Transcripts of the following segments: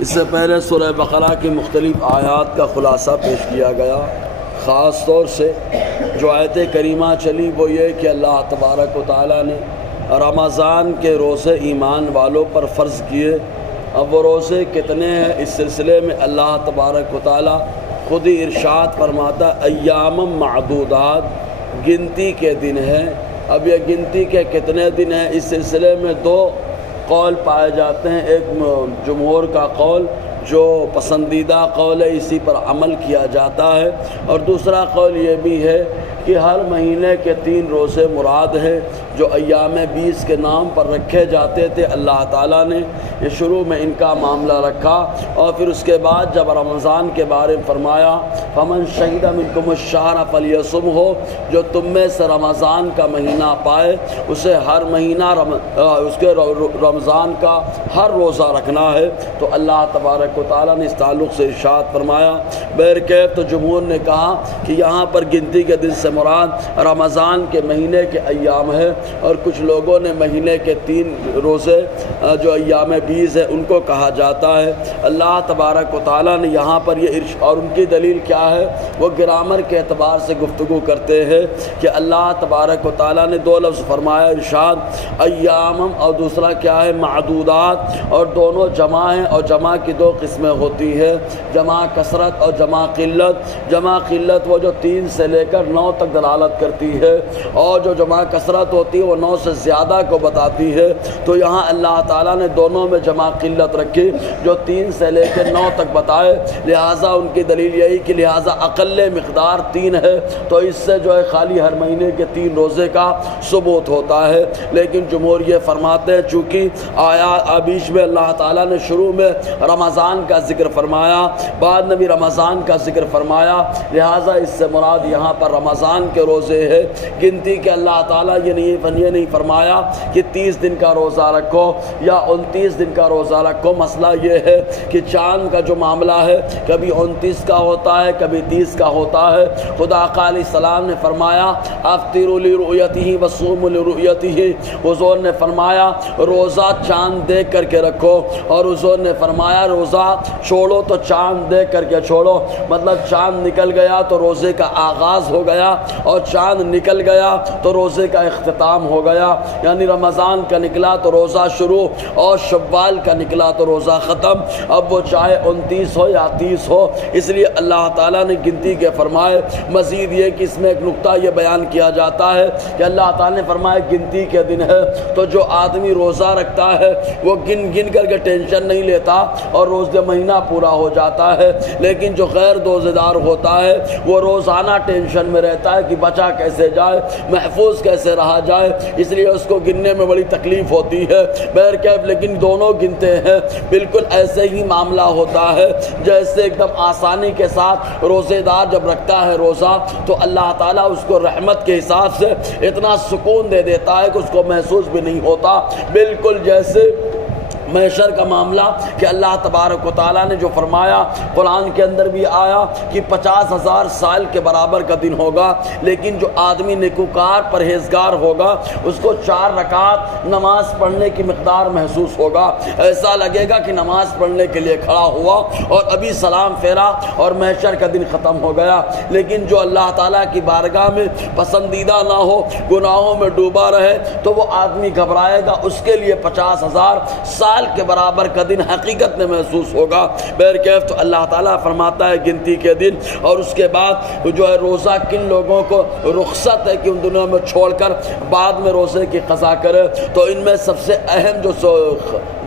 اس سے پہلے سورہ بقرہ کی مختلف آیات کا خلاصہ پیش کیا گیا۔ خاص طور سے جو آیت کریمہ چلی وہ یہ کہ اللہ تبارک و تعالیٰ نے رمضان کے روزے ایمان والوں پر فرض کیے۔ اب وہ روزے کتنے ہیں اس سلسلے میں اللہ تبارک و تعالیٰ خود ہی ارشاد فرماتا ایام معدودات، گنتی کے دن ہیں۔ اب یہ گنتی کے کتنے دن ہیں اس سلسلے میں دو قول پائے جاتے ہیں۔ ایک جمہور کا قول جو پسندیدہ قول ہے، اسی پر عمل کیا جاتا ہے، اور دوسرا قول یہ بھی ہے کہ ہر مہینے کے 3 روزے مراد ہیں جو ایام 20 کے نام پر رکھے جاتے تھے۔ اللہ تعالیٰ نے یہ شروع میں ان کا معاملہ رکھا، اور پھر اس کے بعد جب رمضان کے بارے میں فرمایا فمن شہد منکم الشہر فلیصمہ، جو تم میں سے رمضان کا مہینہ پائے اسے ہر مہینہ اس کے رمضان کا ہر روزہ رکھنا ہے۔ تو اللہ تبارک و تعالیٰ نے اس تعلق سے ارشاد فرمایا۔ بہرکیف تو جمہور نے کہا کہ یہاں پر گنتی کے دن سے مراد رمضان کے مہینے کے ایام ہے، اور کچھ لوگوں نے مہینے کے 3 روزے جو ایام 20 ہے ان کو کہا جاتا ہے۔ اللہ تبارک و تعالیٰ نے یہاں پر یہ اور ان کی دلیل کیا ہے، وہ گرامر کے اعتبار سے گفتگو کرتے ہیں کہ اللہ تبارک و تعالیٰ نے 2 لفظ فرمایا ارشاد ایامم، اور دوسرا کیا ہے معدودات، اور دونوں جمع ہیں، اور جمع کی 2 قسمیں ہوتی ہے، جمع کثرت اور جمع قلت۔ جمع قلت وہ جو 3 سے لے کر 9 تک دلالت کرتی ہے، اور جو جمع کثرت ہوتی ہے وہ 9 سے زیادہ کو بتاتی ہے۔ تو یہاں اللہ تعالیٰ نے دونوں میں جمع قلت رکھی جو 3 سے لے کے 9 تک بتائے، لہٰذا ان کی دلیل یہی کہ لہٰذا اقل مقدار 3 ہے، تو اس سے جو ہے خالی ہر مہینے کے 3 روزے کا ثبوت ہوتا ہے۔ لیکن جمہور یہ فرماتے ہیں چونکہ بیچ میں اللہ تعالیٰ نے شروع میں رمضان کا ذکر فرمایا، بعد میں بھی رمضان کا ذکر فرمایا، لہٰذا اس سے مراد یہاں پر رمضان کے روزے ہے۔ گنتی کے اللہ تعالیٰ یہ نہیں فرمایا کہ 30 دن کا روزہ رکھو یا 29 دن کا روزہ رکھو۔ مسئلہ یہ ہے کہ چاند کا جو معاملہ ہے کبھی 29 کا ہوتا ہے، کبھی 30 کا ہوتا ہے۔ خدا علیہ السلام نے فرمایا افطروا لرؤیتہ وصوموا لرؤیتہ، حضور نے فرمایا روزہ چاند دیکھ کر کے رکھو، اور حضور نے فرمایا روزہ چھوڑو تو چاند دیکھ کر کے چھوڑو۔ مطلب چاند نکل گیا تو روزے کا آغاز ہو گیا، اور چاند نکل گیا تو روزے کا اختتام ہو گیا، یعنی رمضان کا نکلا تو روزہ شروع، اور شوال کا نکلا تو روزہ ختم۔ اب وہ چاہے 29 ہو یا 30 ہو، اس لیے اللہ تعالیٰ نے گنتی کے فرمائے۔ مزید یہ کہ اس میں ایک نقطہ یہ بیان کیا جاتا ہے کہ اللہ تعالیٰ نے فرمایا گنتی کے دن ہے، تو جو آدمی روزہ رکھتا ہے وہ گن کر کے ٹینشن نہیں لیتا اور روزہ مہینہ پورا ہو جاتا ہے، لیکن جو غیر روزہ دار ہوتا ہے وہ روزانہ ٹینشن میں رہتا ہے کہ بچا کیسے جائے، محفوظ کیسے رہا جائے، اس لیے اس کو گننے میں بڑی تکلیف ہوتی ہے۔ بہرکیف لیکن دونوں گنتے ہیں، بالکل ایسے ہی معاملہ ہوتا ہے جیسے ایک دم آسانی کے ساتھ روزے دار جب رکھتا ہے روزہ تو اللہ تعالیٰ اس کو رحمت کے حساب سے اتنا سکون دے دیتا ہے کہ اس کو محسوس بھی نہیں ہوتا، بالکل جیسے محشر کا معاملہ کہ اللہ تبارک و تعالیٰ نے جو فرمایا قرآن کے اندر بھی آیا کہ 50,000 سال کے برابر کا دن ہوگا، لیکن جو آدمی نیکوکار پرہیزگار ہوگا اس کو 4 رکعت نماز پڑھنے کی مقدار محسوس ہوگا، ایسا لگے گا کہ نماز پڑھنے کے لیے کھڑا ہوا اور ابھی سلام پھیرا اور محشر کا دن ختم ہو گیا۔ لیکن جو اللہ تعالیٰ کی بارگاہ میں پسندیدہ نہ ہو، گناہوں میں ڈوبا رہے، تو وہ آدمی گھبرائے گا، اس کے لیے 50,000 سال کے برابر کا دن حقیقت میں محسوس ہوگا۔ بہرکیف تو اللہ تعالیٰ فرماتا ہے گنتی کے دن، اور اس کے بعد جو ہے روزہ کن لوگوں کو رخصت ہے کہ ان دنوں میں چھوڑ کر بعد میں روزے کی قضا کرے، تو ان میں سب سے اہم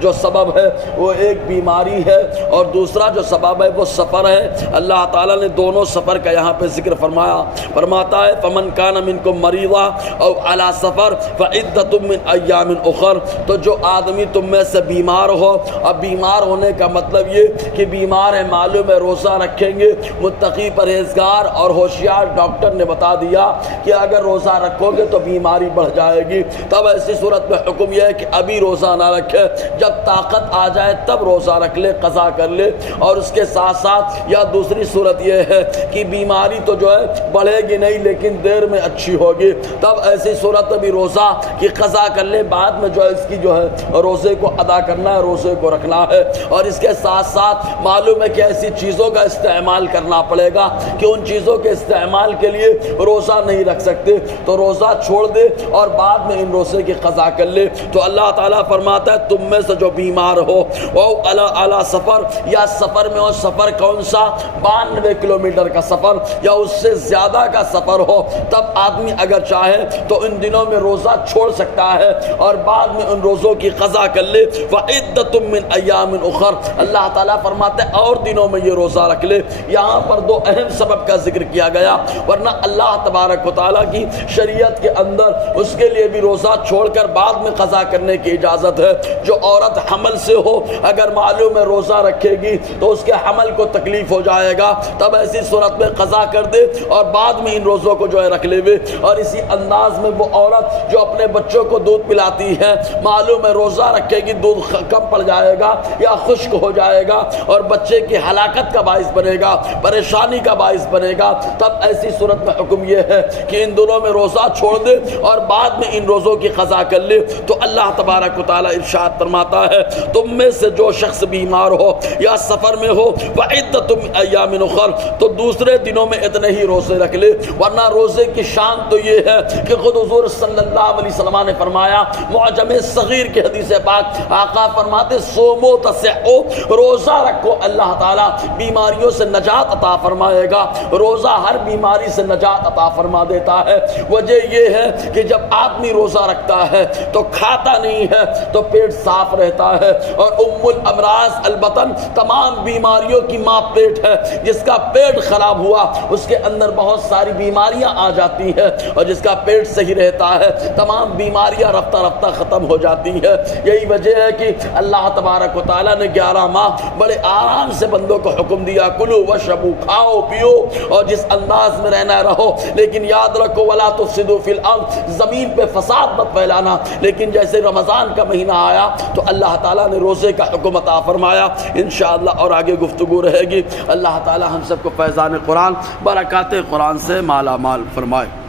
جو سبب ہے وہ ایک بیماری ہے، اور دوسرا جو سبب ہے وہ سفر ہے۔ اللہ تعالیٰ نے دونوں سفر کا یہاں پہ ذکر فرمایا، فرماتا ہے فمن کان منکم مریضا او علی سفر فعدۃ من ایام اخر، تو جو آدمی تم میں سے بیمار ہو، اب بیمار ہونے کا مطلب یہ کہ بیمار ہے، معلوم ہے روزہ رکھیں گے، متقی پرہیزگار اور ہوشیار ڈاکٹر نے بتا دیا کہ اگر روزہ رکھو گے تو بیماری بڑھ جائے گی، تب ایسی صورت میں حکم یہ ہے کہ ابھی روزہ نہ رکھے، جب طاقت آ جائے تب روزہ رکھ لے، قضا کر لے۔ اور اس کے ساتھ ساتھ یا دوسری صورت یہ ہے کہ بیماری تو جو ہے بڑھے گی نہیں لیکن دیر میں اچھی ہوگی، تب ایسی صورت میں بھی روزہ کی قضا کر لے، بعد میں جو ہے اس کی جو ہے روزے کو ادا کرنا ہے، روزے کو رکھنا ہے۔ اور اس کے ساتھ ساتھ معلوم ہے کہ ایسی چیزوں کا استعمال کرنا پڑے گا کہ ان چیزوں کے استعمال کے لیے روزہ نہیں رکھ سکتے، تو روزہ چھوڑ دے اور بعد میں ان روزے کی قضا کر لے۔ تو اللہ تعالیٰ فرماتا ہے تم میں سے جو بیمار ہو وہ اعلیٰ سفر، یا سفر میں ہو، سفر کون سا؟ 92 کلومیٹر کا سفر یا اس سے زیادہ کا سفر ہو، تب آدمی اگر چاہے تو ان دنوں میں روزہ چھوڑ سکتا ہے اور بعد میں ان روزوں کی قضا کر لے۔ فعدۃ من ایام اخر، اللہ تعالیٰ فرماتے ہیں اور دنوں میں یہ روزہ رکھ لے۔ یہاں پر دو اہم سبب کا ذکر کیا گیا، ورنہ اللہ تبارک و تعالیٰ کی شریعت کے اندر اس کے لیے بھی روزہ چھوڑ کر بعد میں قضا کرنے کی اجازت ہے۔ جو عورت حمل سے ہو اگر معلوم ہے روزہ رکھے گی تو اس کے حمل کو تکلیف ہو جائے گا، تب ایسی صورت میں قضا کر دے اور بعد میں ان روزوں کو جو ہے رکھ لے۔ اور اسی انداز میں وہ عورت جو اپنے بچوں کو دودھ پلاتی ہے، معلوم ہے روزہ رکھے گی دودھ کم پڑ جائے گا یا خشک ہو جائے گا اور بچے کی ہلاکت کا باعث بنے گا، پریشانی کا باعث بنے گا، تب ایسی صورت میں حکم یہ ہے کہ ان دونوں میں روزہ چھوڑ دے اور بعد میں ان روزوں کی قضا کر لے۔ تو اللہ تبارک و تعالیٰ ارشاد فرماتا ہے تم میں سے جو شخص بیمار ہو یا سفر میں ہو وعدۃ من ایام اخر، تو دوسرے دنوں میں اتنے ہی روزے رکھ لے۔ ورنہ روزے کی شان تو یہ ہے کہ خود حضور صلی اللہ علیہ وسلم نے فرمایا، معجم صغیر کی حدیث پاک، آقا فرماتے سومو تصحو، روزہ رکھو اللہ تعالیٰ بیماریوں سے نجات عطا فرمائے گا۔ روزہ ہر بیماری سے نجات عطا فرما دیتا ہے۔ وجہ یہ ہے کہ جب آدمی روزہ رکھتا ہے تو کھاتا نہیں ہے تو پیٹ صاف رہتا ہے، اور ام الامراض البطن، تمام بیماریوں کی ماں پیٹ ہے۔ جس کا پیٹ خراب ہوا اس کے اندر بہت ساری بیماریاں آ جاتی ہیں، اور جس کا پیٹ صحیح رہتا ہے تمام بیماریاں رفتہ رفتہ ختم ہو جاتی ہیں۔ یہی وجہ ہے کہ اللہ تبارک و تعالیٰ نے 11 ماہ بڑے آرام سے بندوں کو حکم دیا، کلو وشربو، کھاؤ پیو اور جس انداز میں رہنا رہو، لیکن یاد رکھو ولا تفسدوا فی الارض، زمین پہ فساد مت پھیلانا۔ لیکن جیسے رمضان کا مہینہ آیا تو اللہ تعالیٰ نے روزے کا حکم عطا فرمایا۔ انشاءاللہ اور آگے گفتگو رہے گی۔ اللہ تعالیٰ ہم سب کو فیضان قرآن، برکات قرآن سے مالا مال فرمائے۔